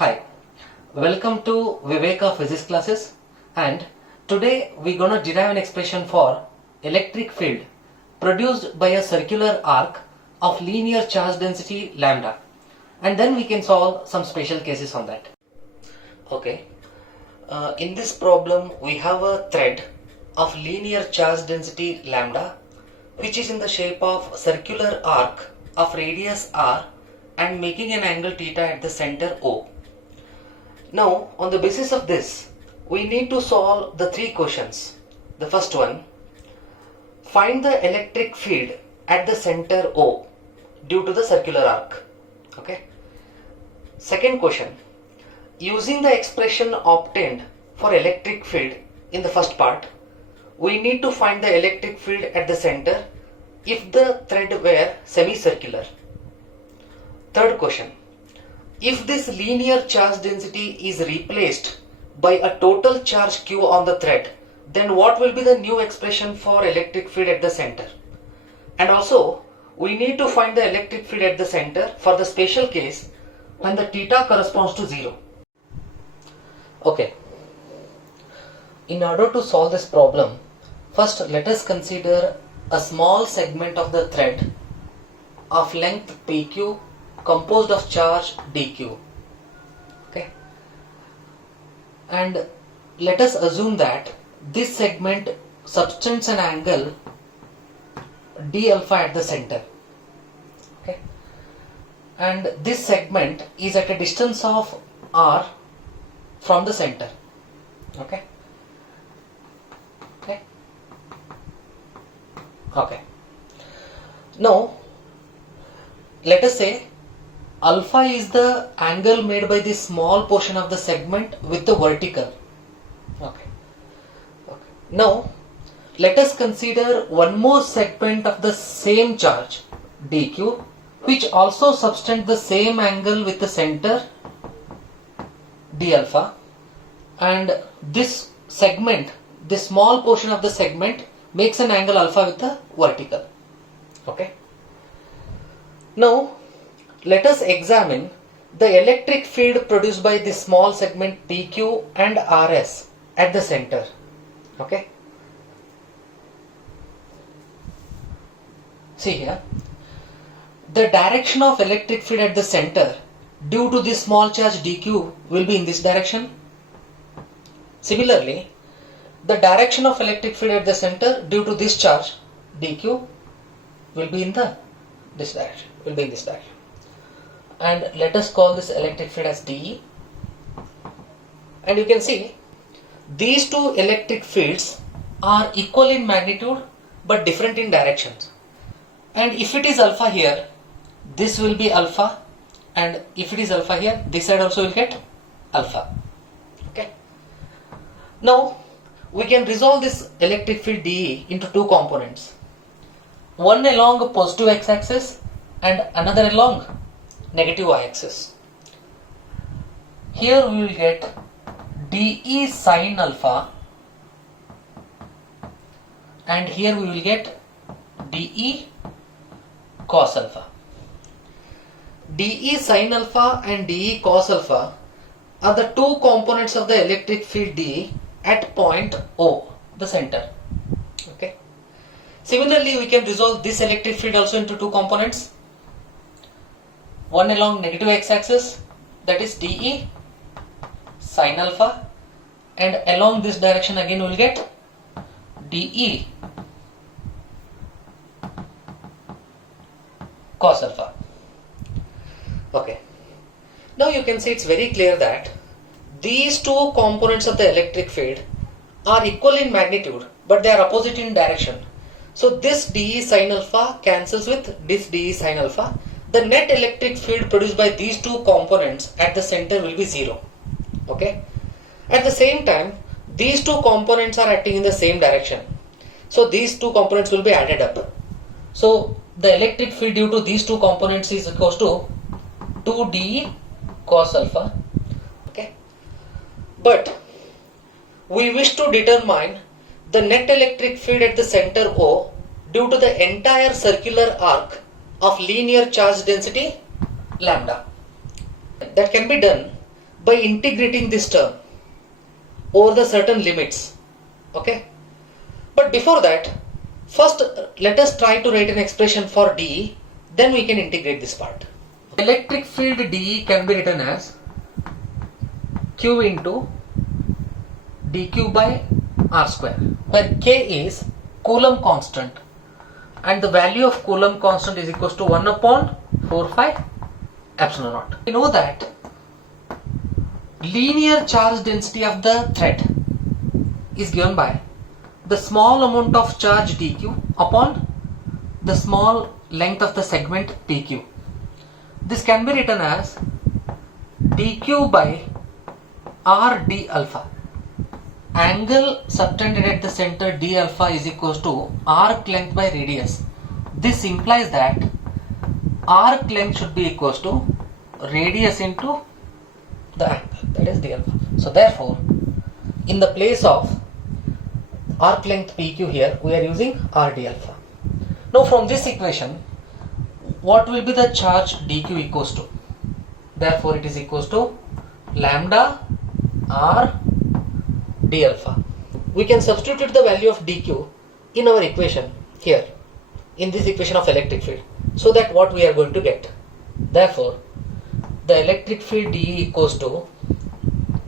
Hi, welcome to Viveka Physics classes, and today we're gonna derive an expression for electric field produced by a circular arc of linear charge density lambda, and then we can solve some special cases on that. Okay, in this problem we have a thread of linear charge density lambda which is in the shape of circular arc of radius r and making an angle theta at the center O. Now, on the basis of this, we need to solve the three questions. The first one, find the electric field at the center O due to the circular arc. Okay. Second question, using the expression obtained for electric field in the first part, we need to find the electric field at the center if the thread were semicircular. Third question, if this linear charge density is replaced by a total charge q on the thread, then what will be the new expression for electric field at the center? And also, we need to find the electric field at the center for the special case when the theta corresponds to 0. Okay. In order to solve this problem, first let us consider a small segment of the thread of length pq composed of charge dq. Okay, and let us assume that this segment subtends an angle d alpha at the center. Okay, and this segment is at a distance of r from the center. Okay. Now let us say alpha is the angle made by this small portion of the segment with the vertical. Okay. Now let us consider one more segment of the same charge dq which also subtends the same angle with the center d alpha, and this segment, this small portion of the segment makes an angle alpha with the vertical. Okay. Now let us examine the electric field produced by this small segment PQ and RS at the center. Okay. See here, the direction of electric field at the center due to this small charge dq will be in this direction. Similarly, the direction of electric field at the center due to this charge dq will be in this direction. And let us call this electric field as dE. And you can see these two electric fields are equal in magnitude but different in directions. And if it is alpha here, this will be alpha, and if it is alpha here, this side also will get alpha. Okay. Now we can resolve this electric field dE into two components, one along positive x-axis and another along negative y-axis. Here we will get dE sin alpha, and here we will get dE cos alpha. dE sin alpha and dE cos alpha are the two components of the electric field dE at point O, the center. Okay. Similarly, we can resolve this electric field also into two components, one along negative x-axis, that is dE sin alpha, and along this direction again we will get dE cos alpha. Okay. Now you can see it's very clear that these two components of the electric field are equal in magnitude but they are opposite in direction. So this dE sin alpha cancels with this dE sin alpha. The net electric field produced by these two components at the center will be 0. Okay. At the same time, these two components are acting in the same direction. So these two components will be added up. So the electric field due to these two components is equals to 2 dE cos alpha. Okay. But we wish to determine the net electric field at the center O due to the entire circular arc of linear charge density lambda. That can be done by integrating this term over the certain limits. Okay, but before that, first let us try to write an expression for dE, then we can integrate this part. Electric field dE can be written as Q into dQ by R square, where K is Coulomb constant and the value of Coulomb constant is equals to 1 upon 4 pi epsilon naught. We know that linear charge density of the thread is given by the small amount of charge dQ upon the small length of the segment PQ. This can be written as dQ by R d alpha. Angle subtended at the center d alpha is equals to arc length by radius. This implies that arc length should be equals to radius into the angle, that is d alpha. So therefore, in the place of arc length PQ here, we are using R d alpha. Now from this equation, what will be the charge dQ equals to? Therefore it is equals to lambda R d alpha. We can substitute the value of dQ in our equation here, in this equation of electric field, so that what we are going to get. Therefore, the electric field dE equals to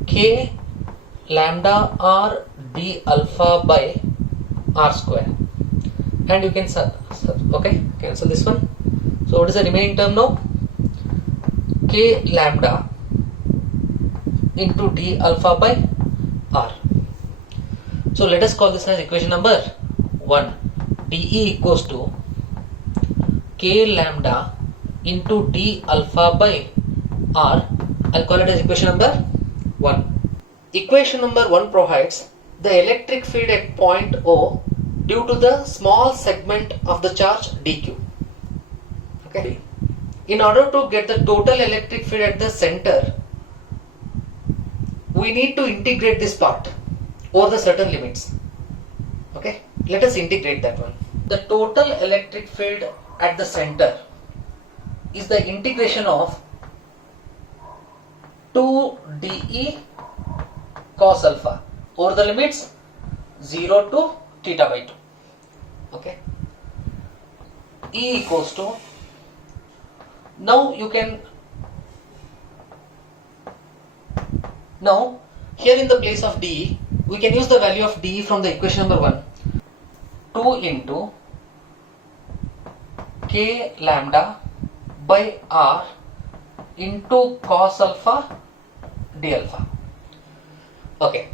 K lambda R d alpha by R square, and you can cancel this one. So what is the remaining term now? K lambda into d alpha by R. So let us call this as equation number 1. dE equals to K lambda into d alpha by R. I'll call it as equation number 1. Equation number 1 provides the electric field at point O due to the small segment of the charge dQ. Okay. In order to get the total electric field at the center, we need to integrate this part over the certain limits. Okay, let us integrate that one. The total electric field at the center is the integration of 2 dE cos alpha over the limits 0 to theta by 2. Okay, E equals to, now here in the place of dE, we can use the value of dE from the equation number 1. 2 into K lambda by R into cos alpha d alpha. Okay,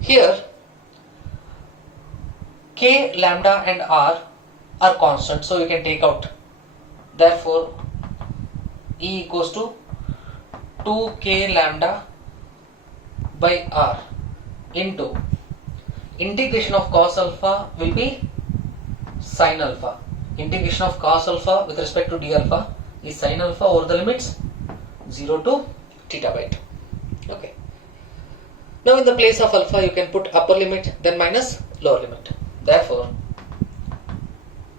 here K lambda and R are constant, so you can take out. Therefore, E equals to 2K lambda by R into integration of cos alpha will be sin alpha. Integration of cos alpha with respect to d alpha is sin alpha over the limits 0 to theta by 2. Okay. Now in the place of alpha you can put upper limit then minus lower limit. Therefore,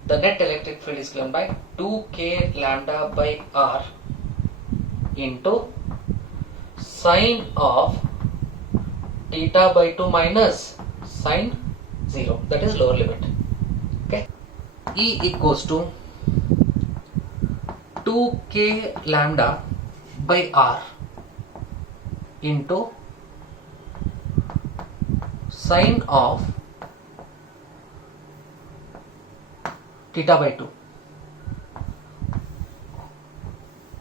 the net electric field is given by 2K lambda by R into sine of theta by 2 minus sine 0, that is lower limit. Okay. E equals to 2K lambda by R into sine of theta by 2.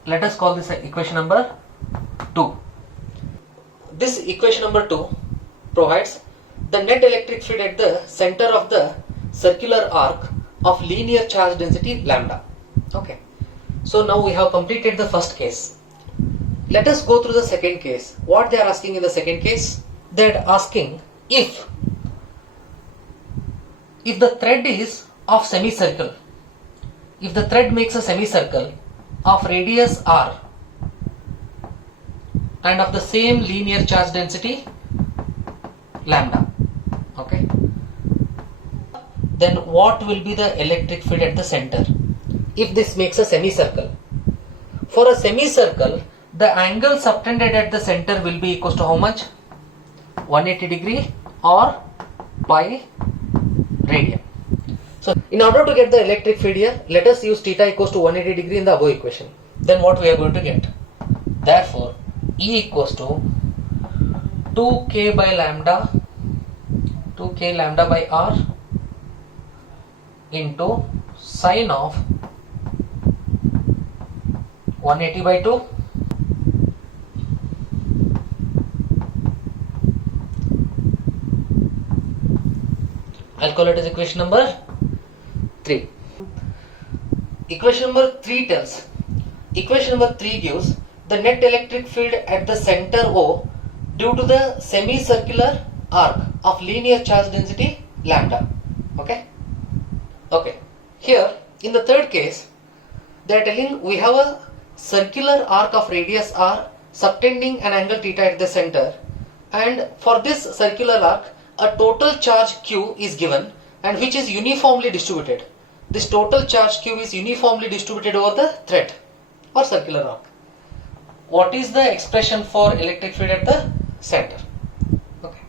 Let us call this equation number 2. This equation number 2 provides the net electric field at the center of the circular arc of linear charge density lambda. Okay. So now we have completed the first case. Let us go through the second case. What they are asking in the second case? They are asking if the thread is of semicircle, if the thread makes a semicircle of radius r and of the same linear charge density lambda, okay, then what will be the electric field at the center if this makes a semicircle? For a semicircle, the angle subtended at the center will be equals to how much? 180 degree or pi radian. So in order to get the electric field here, let us use theta equals to 180 degree in the above equation. Then what we are going to get? Therefore, E equals to 2k by lambda, 2k lambda by r into sine of 180 by 2 I'll call it as equation number 3. Equation number 3 tells, equation number 3 gives the net electric field at the center O due to the semicircular arc of linear charge density lambda. Okay? Okay. Here in the third case, they are telling we have a circular arc of radius r subtending an angle theta at the center, and for this circular arc a total charge q is given and which is uniformly distributed. This total charge q is uniformly distributed over the thread or circular arc. What is the expression for electric field at the center? Okay.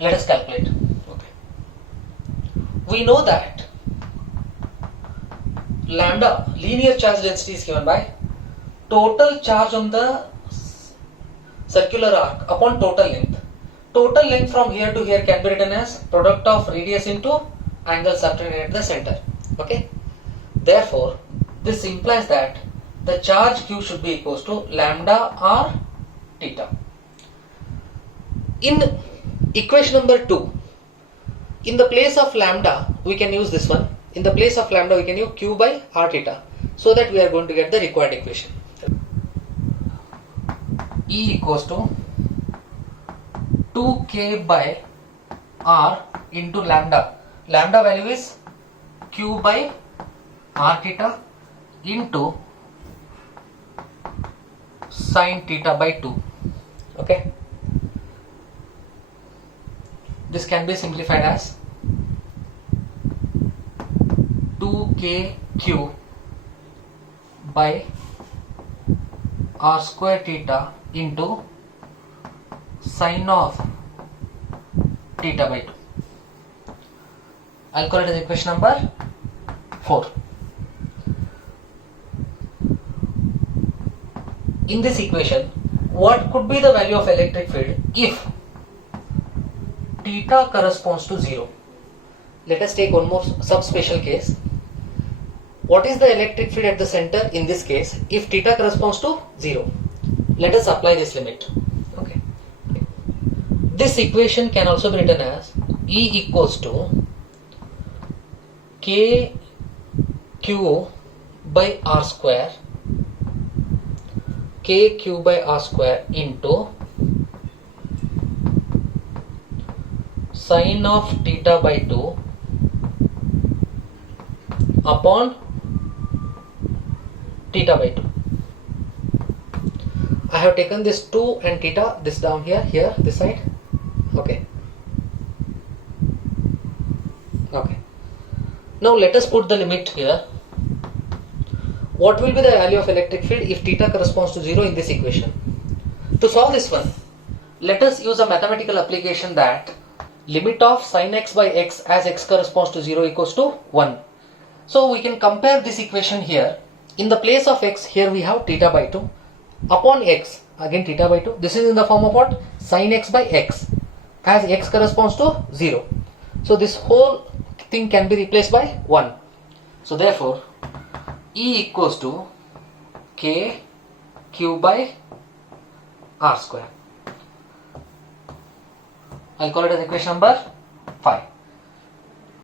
Let us calculate. Okay. We know that lambda, linear charge density, is given by total charge on the circular arc upon total length. Total length from here to here can be written as product of radius into angle subtended at the center. Okay. Therefore, this implies that the charge q should be equals to lambda r theta. In equation number 2, in the place of lambda we can use this one. In the place of lambda we can use q by r theta, so that we are going to get the required equation. E equals to 2k by r into lambda. Lambda value is q by r theta into sine theta by 2. Okay. This can be simplified as 2kq by r square theta into sine of theta by 2. I'll call it as equation number 4. In this equation, what could be the value of electric field if theta corresponds to 0? Let us take one more subspecial case. What is the electric field at the center in this case if theta corresponds to 0? Let us apply this limit. Okay. This equation can also be written as E equals to kq by r square, kq by r square into sine of theta by 2 upon theta by 2. I have taken this 2 and theta, this down here, this side. Okay. Okay. Now let us put the limit here. What will be the value of electric field if theta corresponds to 0 in this equation? To solve this one, let us use a mathematical application that limit of sin x by x as x corresponds to 0 equals to 1. So we can compare this equation here. In the place of x, here we have theta by 2 upon x, again theta by 2. This is in the form of what? Sin x by x as x corresponds to 0. So this whole thing can be replaced by 1. So therefore, E equals to k q by r square. I'll call it as equation number 5.